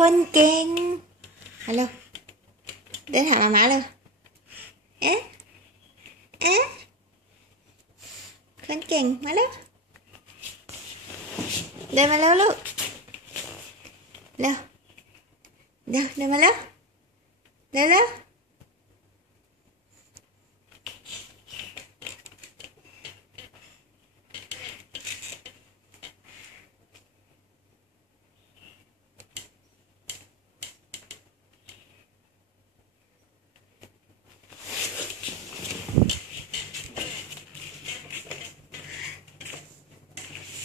คนเก่งมาเร็วเดินหามาม้าเลยเอ๊ะเอ๊ะคนเก่งมาเร็วเดินมาเร็วลูกเร็วเดี๋ยวเดินมาเร็วเร็ว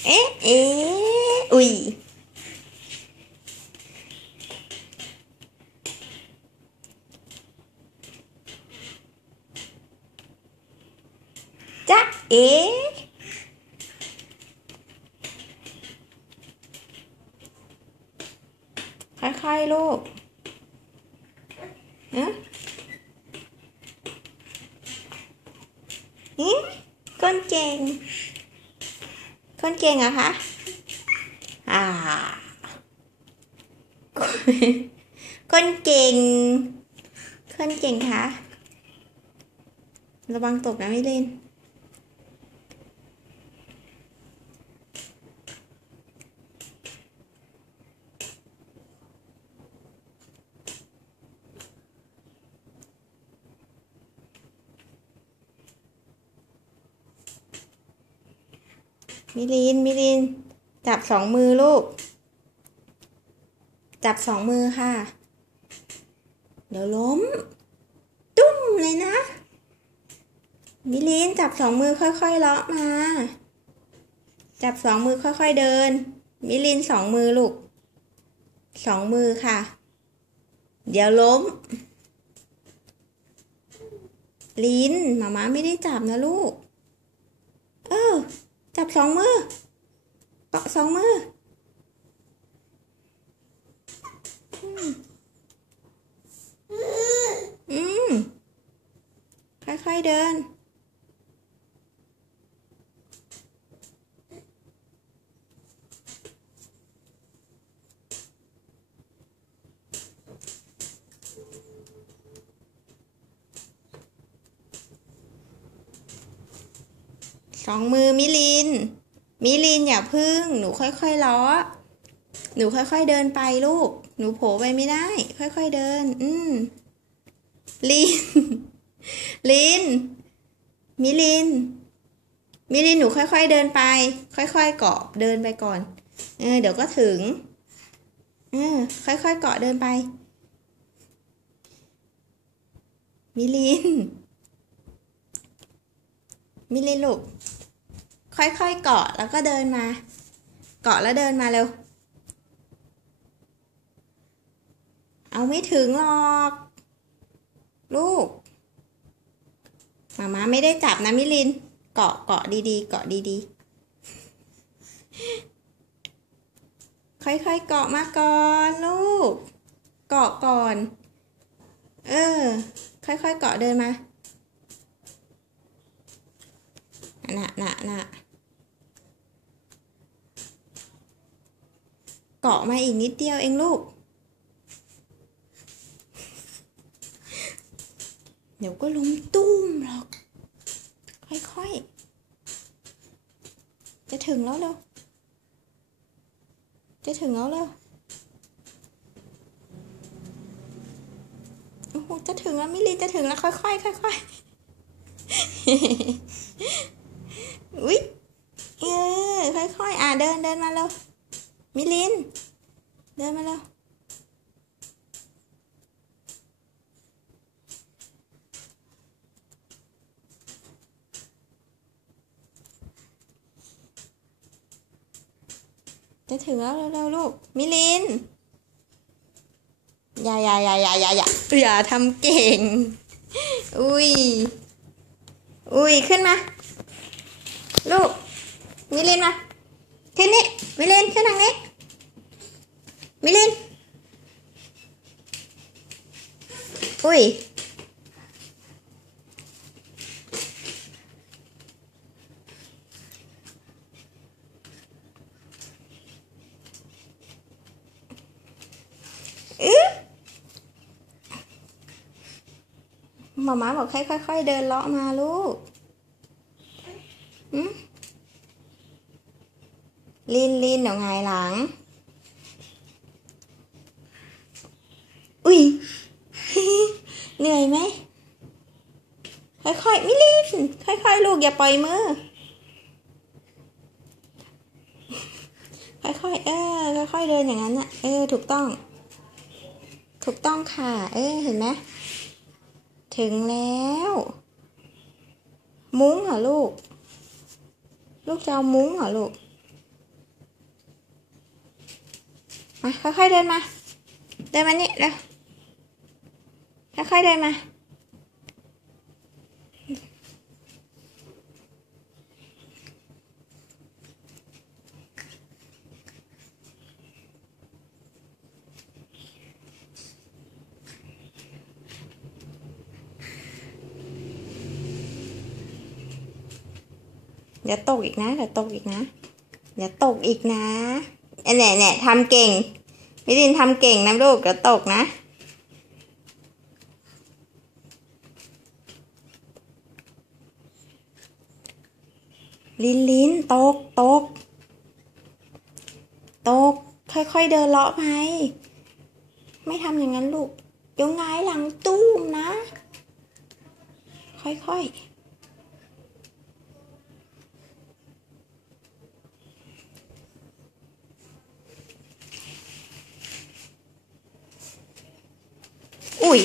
เอ๊ะเอ๊ะอุ้ยจ๊ะเอ๊ะค่อยๆลูกฮะนี่คนเก่ง คนเก่งอะคะอ่า คนเก่ง คนเก่งคะ ระวังตกนะไม่เล่น มิลิน มิลิน จับสองมือลูก จับสองมือค่ะ เดี๋ยวล้ม ตุ้มเลยนะ มิลินจับสองมือค่อยๆเลาะมา จับสองมือค่อยๆเดิน มิลินสองมือลูก สองมือค่ะ เดี๋ยวล้ม ลินหมาม้าไม่ได้จับนะลูก เออ จับสองมือเกาะสองมืออืมค่อยๆเดิน สองมือมิลิน มิลินอย่าพึ่ง หนูค่อยๆล้อ หนูค่อยๆเดินไปลูก หนูโผล่ไปไม่ได้ ค่อยๆเดิน อืมลิน ลิน มิลิน มิลินหนูค่อยๆเดินไป ค่อยๆเกาะเดินไปก่อน เออ เดี๋ยวก็ถึง เออ ค่อยๆเกาะเดินไป มิลิน มิลินลูก ค่อยๆเกาะแล้วก็เดินมา เกาะแล้วเดินมาเร็ว เอาไม่ถึงหรอก ลูกมาม่าไม่ได้จับนะมิลิน เกาะเกาะดีๆ เกาะดีๆ ค่อยๆเกาะมาก่อนลูก เกาะก่อน เออ ค่อยๆเกาะเดินมา น่ะน่ะน่ะเกาะมาอีกนิดเดียวเองลูก เดี๋ยวก็ล้มตุ้มหรอก ค่อยๆ จะถึงแล้วเร็ว จะถึงแล้วเร็ว โอ้โห จะถึงแล้วมิลิจะถึงแล้ว ค่อยๆ ค่อยๆ อุ๊ยเออค่อยๆ อะเดินเดินมาเร็ว มิลิน เดินมาเร็วจะถึงแล้วเร็วๆลูก มิลิน อย่าอย่าอย่าอย่าอย่าอย่าอย่าทำเก่ง อุ้ย อุ้ย ขึ้นมา ลูก มิลินมาขึ้นนี่มิลินขึ้นทางนี้ มิลิน อุ้ยอึ๊บหมาม้าบอกให้ค่อยๆเดินเลาะมาลูกอืมลินลินเดี๋ยวไงหลัง อุ้ยเหนื่อยไหม ค่อยๆ ไมิลินค่อยๆ ลูกอย่าปล่อยมือ ค่อยๆ เออ ค่อยๆ เดินอย่างนั้นน่ะ เออ ถูกต้อง ถูกต้องค่ะ เออ เห็นไหม ถึงแล้ว มุ้งเหรอลูก ลูกจะเอามุ้งเหรอลูก มา ค่อยๆ เดินมา เดินมานี่เร็ว ค่อยๆเดินมา อย่าตกอีกนะ อย่าตกอีกนะ อย่าตกอีกนะแหน่แหน่ทำเก่ง มิลินทำเก่งนะลูกอย่าตกนะ ลิ้นลิ้นตกตกตก ค่อยๆเดินเลาะไป ไม่ทำอย่างนั้นลูก เดี๋ยวหงายหลังตู้มนะ ค่อยๆ อุ้ย